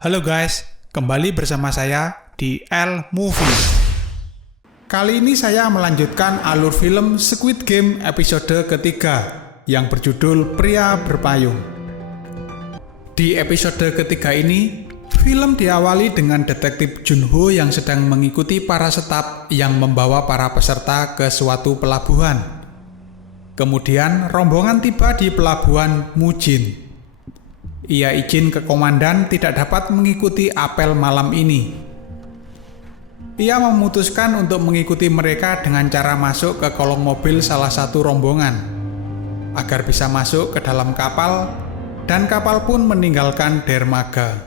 Halo guys, kembali bersama saya di L Movie. Kali ini saya melanjutkan alur film Squid Game episode ketiga yang berjudul Pria Berpayung. Di episode ketiga ini, film diawali dengan detektif Junho yang sedang mengikuti para staf yang membawa para peserta ke suatu pelabuhan. Kemudian rombongan tiba di pelabuhan Mujin. Ia izin ke komandan tidak dapat mengikuti apel malam ini. Ia memutuskan untuk mengikuti mereka dengan cara masuk ke kolong mobil salah satu rombongan, agar bisa masuk ke dalam kapal, dan kapal pun meninggalkan dermaga.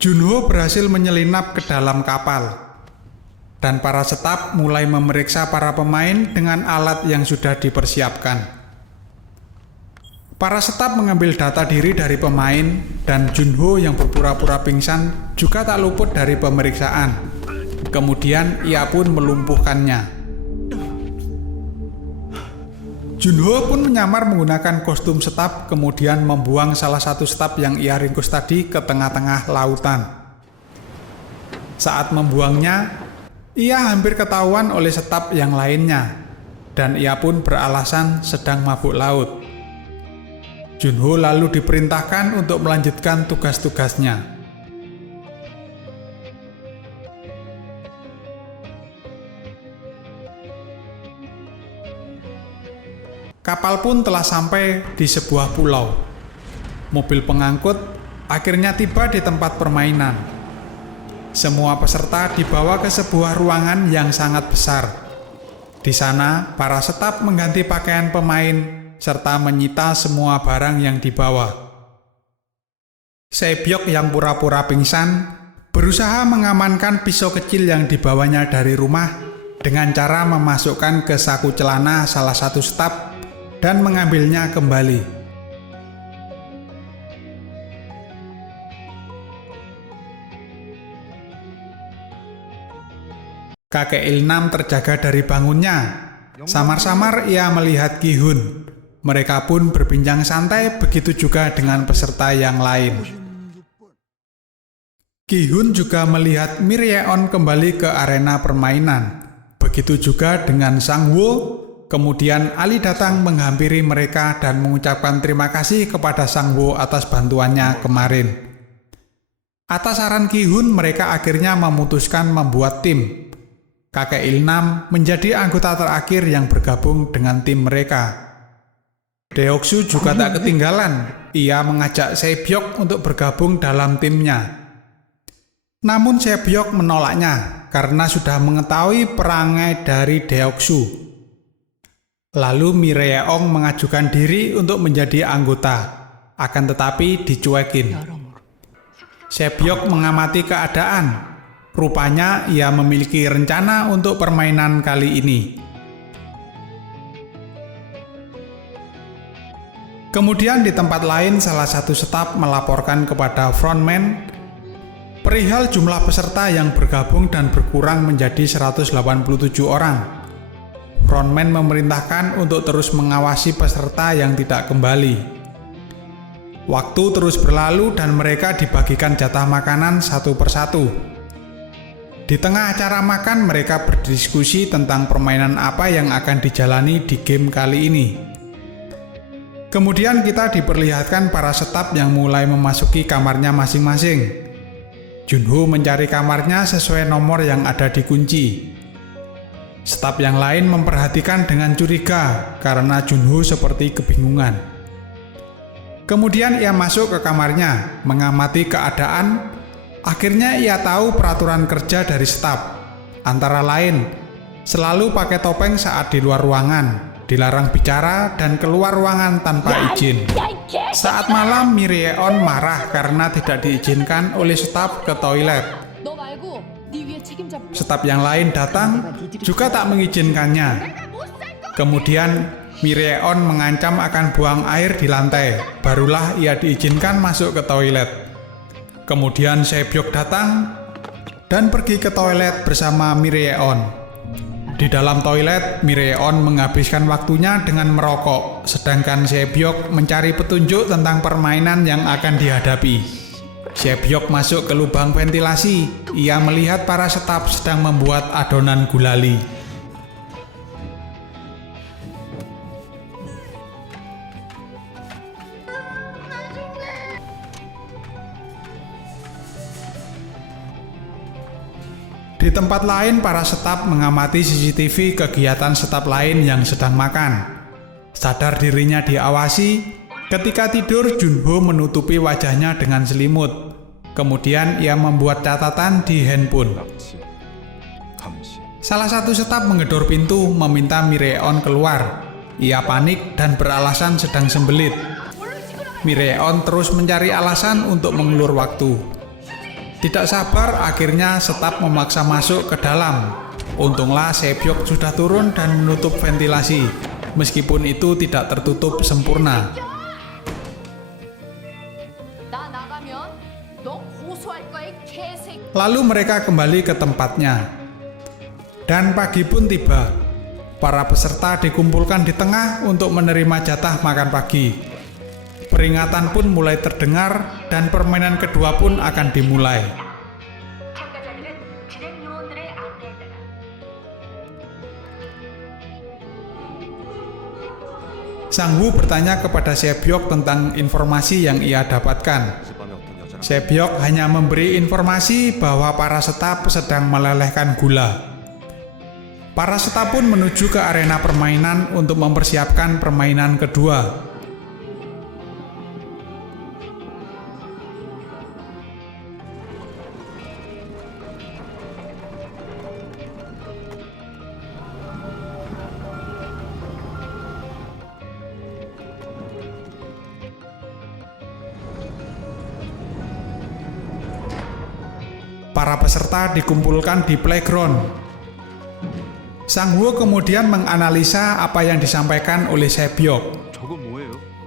Junho berhasil menyelinap ke dalam kapal, dan para staf mulai memeriksa para pemain dengan alat yang sudah dipersiapkan. Para staf mengambil data diri dari pemain, dan Junho yang berpura-pura pingsan juga tak luput dari pemeriksaan. Kemudian ia pun melumpuhkannya. Junho pun menyamar menggunakan kostum staf, kemudian membuang salah satu staf yang ia ringkus tadi ke tengah-tengah lautan. Saat membuangnya, ia hampir ketahuan oleh staf yang lainnya, dan ia pun beralasan sedang mabuk laut. Junho lalu diperintahkan untuk melanjutkan tugas-tugasnya. Kapal pun telah sampai di sebuah pulau. Mobil pengangkut akhirnya tiba di tempat permainan. Semua peserta dibawa ke sebuah ruangan yang sangat besar. Di sana, para staf mengganti pakaian pemain serta menyita semua barang yang dibawa. Sebyok yang pura-pura pingsan berusaha mengamankan pisau kecil yang dibawanya dari rumah dengan cara memasukkan ke saku celana salah satu staf dan mengambilnya kembali. Kakek Ilnam terjaga dari bangunnya. Samar-samar ia melihat Ki-hun. Mereka pun berbincang santai, begitu juga dengan peserta yang lain. Ki-hun juga melihat Miryeon kembali ke arena permainan. Begitu juga dengan Sang-woo. Kemudian Ali datang menghampiri mereka dan mengucapkan terima kasih kepada Sang-woo atas bantuannya kemarin. Atas saran Ki-hun, mereka akhirnya memutuskan membuat tim. Kakek Ilnam menjadi anggota terakhir yang bergabung dengan tim mereka. Deoksu juga tak ketinggalan. Ia mengajak Sebyok untuk bergabung dalam timnya. Namun Sebyok menolaknya karena sudah mengetahui perangai dari Deoksu. Lalu Miryeon mengajukan diri untuk menjadi anggota, akan tetapi dicuekin. Sebyok mengamati keadaan. Rupanya ia memiliki rencana untuk permainan kali ini. Kemudian di tempat lain salah satu staf melaporkan kepada frontman perihal jumlah peserta yang bergabung dan berkurang menjadi 187 orang. Frontman memerintahkan untuk terus mengawasi peserta yang tidak kembali. Waktu terus berlalu dan mereka dibagikan jatah makanan satu persatu. Di tengah acara makan mereka berdiskusi tentang permainan apa yang akan dijalani di game kali ini. Kemudian kita diperlihatkan para staf yang mulai memasuki kamarnya masing-masing. Junho mencari kamarnya sesuai nomor yang ada di kunci. Staf yang lain memperhatikan dengan curiga karena Junho seperti kebingungan. Kemudian ia masuk ke kamarnya, mengamati keadaan. Akhirnya ia tahu peraturan kerja dari staf. Antara lain, selalu pakai topeng saat di luar ruangan. Dilarang bicara dan keluar ruangan tanpa izin. Saat malam, Miryeon marah karena tidak diizinkan oleh staf ke toilet. Staf yang lain datang, juga tak mengizinkannya. Kemudian, Miryeon mengancam akan buang air di lantai. Barulah ia diizinkan masuk ke toilet. Kemudian Sebyok datang dan pergi ke toilet bersama Miryeon. Di dalam toilet, Miryeon menghabiskan waktunya dengan merokok, sedangkan Sebyok mencari petunjuk tentang permainan yang akan dihadapi. Sebyok masuk ke lubang ventilasi. Ia melihat para staf sedang membuat adonan gulali. Di tempat lain, para staf mengamati CCTV kegiatan staf lain yang sedang makan. Sadar dirinya diawasi, ketika tidur Junho menutupi wajahnya dengan selimut. Kemudian ia membuat catatan di handphone. Salah satu staf menggedor pintu meminta Mireon keluar. Ia panik dan beralasan sedang sembelit. Mireon terus mencari alasan untuk mengulur waktu. Tidak sabar, akhirnya staf memaksa masuk ke dalam. Untunglah Sebyok sudah turun dan menutup ventilasi, meskipun itu tidak tertutup sempurna. Lalu mereka kembali ke tempatnya. Dan pagi pun tiba. Para peserta dikumpulkan di tengah untuk menerima jatah makan pagi. Peringatan pun mulai terdengar dan permainan kedua pun akan dimulai. Sang Woo bertanya kepada Sebyok tentang informasi yang ia dapatkan. Sebyok hanya memberi informasi bahwa para staf sedang melelehkan gula. Para staf pun menuju ke arena permainan untuk mempersiapkan permainan kedua. Para peserta dikumpulkan di playground. Sang Woo kemudian menganalisa apa yang disampaikan oleh Sebyok.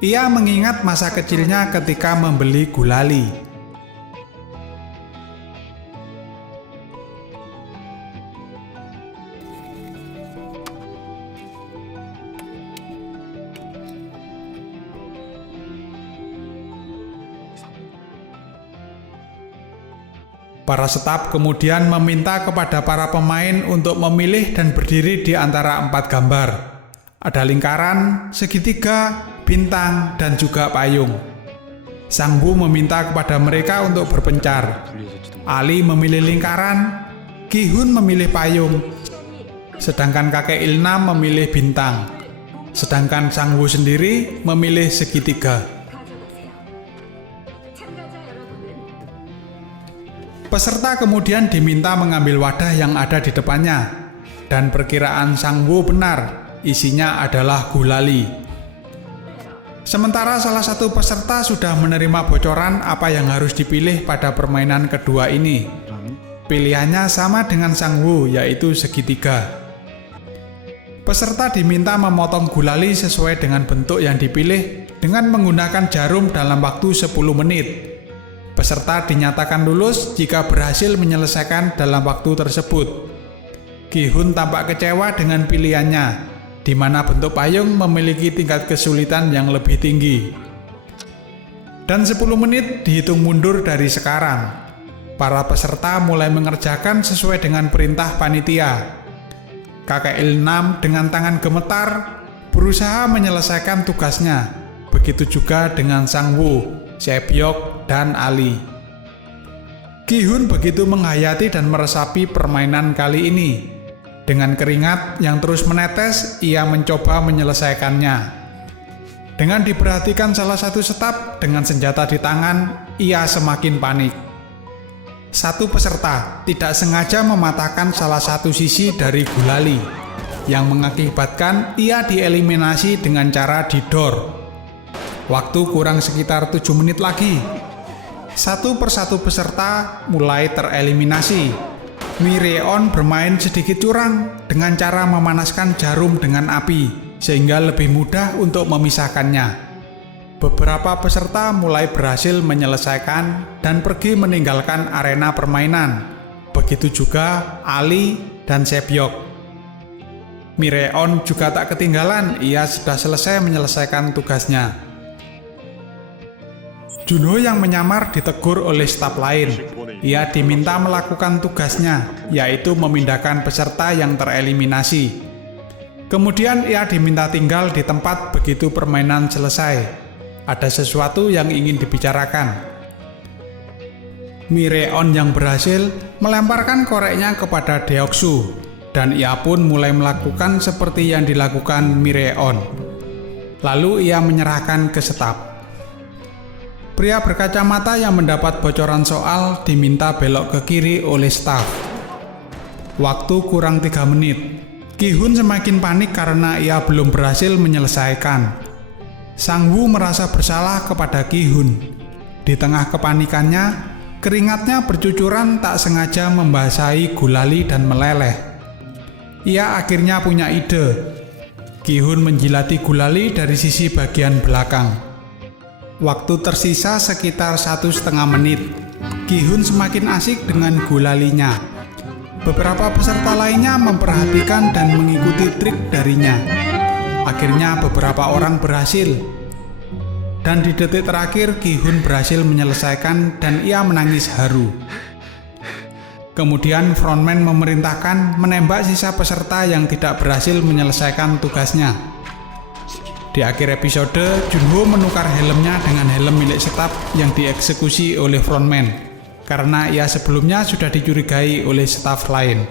Ia mengingat masa kecilnya ketika membeli gulali. Para staf kemudian meminta kepada para pemain untuk memilih dan berdiri di antara 4 gambar. Ada lingkaran, segitiga, bintang, dan juga payung. Sang Woo meminta kepada mereka untuk berpencar. Ali memilih lingkaran, Ki-hun memilih payung, sedangkan kakek Ilnam memilih bintang. Sedangkan Sang Woo sendiri memilih segitiga. Peserta kemudian diminta mengambil wadah yang ada di depannya, dan perkiraan Sang Woo benar, isinya adalah gulali. Sementara salah satu peserta sudah menerima bocoran apa yang harus dipilih pada permainan kedua ini. Pilihannya sama dengan Sang Woo, yaitu segitiga. Peserta diminta memotong gulali sesuai dengan bentuk yang dipilih dengan menggunakan jarum dalam waktu 10 menit. Peserta dinyatakan lulus jika berhasil menyelesaikan dalam waktu tersebut. Ki-hun tampak kecewa dengan pilihannya, di mana bentuk payung memiliki tingkat kesulitan yang lebih tinggi. Dan 10 menit dihitung mundur dari sekarang. Para peserta mulai mengerjakan sesuai dengan perintah panitia. Kakek Ilnam dengan tangan gemetar berusaha menyelesaikan tugasnya. Begitu juga dengan Sang Woo, Sebyok, dan Ali. Ki-hun begitu menghayati dan meresapi permainan kali ini. Dengan keringat yang terus menetes, ia mencoba menyelesaikannya. Dengan diperhatikan salah satu staf dengan senjata di tangan, ia semakin panik. Satu peserta tidak sengaja mematahkan salah satu sisi dari gulali, yang mengakibatkan ia dieliminasi dengan cara didor. Waktu kurang sekitar 7 menit lagi. Satu persatu peserta mulai tereliminasi. Mireon bermain sedikit curang dengan cara memanaskan jarum dengan api, sehingga lebih mudah untuk memisahkannya. Beberapa peserta mulai berhasil menyelesaikan dan pergi meninggalkan arena permainan. Begitu juga Ali dan Sebyok. Mireon juga tak ketinggalan, ia sudah selesai menyelesaikan tugasnya. Junho yang menyamar ditegur oleh staf lain. Ia diminta melakukan tugasnya, yaitu memindahkan peserta yang tereliminasi. Kemudian ia diminta tinggal di tempat begitu permainan selesai. Ada sesuatu yang ingin dibicarakan. Mireon yang berhasil melemparkan koreknya kepada Deoksu, dan ia pun mulai melakukan seperti yang dilakukan Mireon. Lalu ia menyerahkan ke staf. Pria berkacamata yang mendapat bocoran soal diminta belok ke kiri oleh staf. Waktu kurang 3 menit. Ki-hun semakin panik karena ia belum berhasil menyelesaikan. Sang-woo merasa bersalah kepada Ki-hun. Di tengah kepanikannya, keringatnya bercucuran tak sengaja membasahi gulali dan meleleh. Ia akhirnya punya ide. Ki-hun menjilati gulali dari sisi bagian belakang. Waktu tersisa sekitar 1,5 menit. Ki-hun semakin asik dengan gulalinya. Beberapa peserta lainnya memperhatikan dan mengikuti trik darinya. Akhirnya beberapa orang berhasil. Dan di detik terakhir Ki-hun berhasil menyelesaikan dan ia menangis haru. Kemudian frontman memerintahkan menembak sisa peserta yang tidak berhasil menyelesaikan tugasnya. Di akhir episode, Junho menukar helmnya dengan helm milik staf yang dieksekusi oleh frontman, karena ia sebelumnya sudah dicurigai oleh staf lain.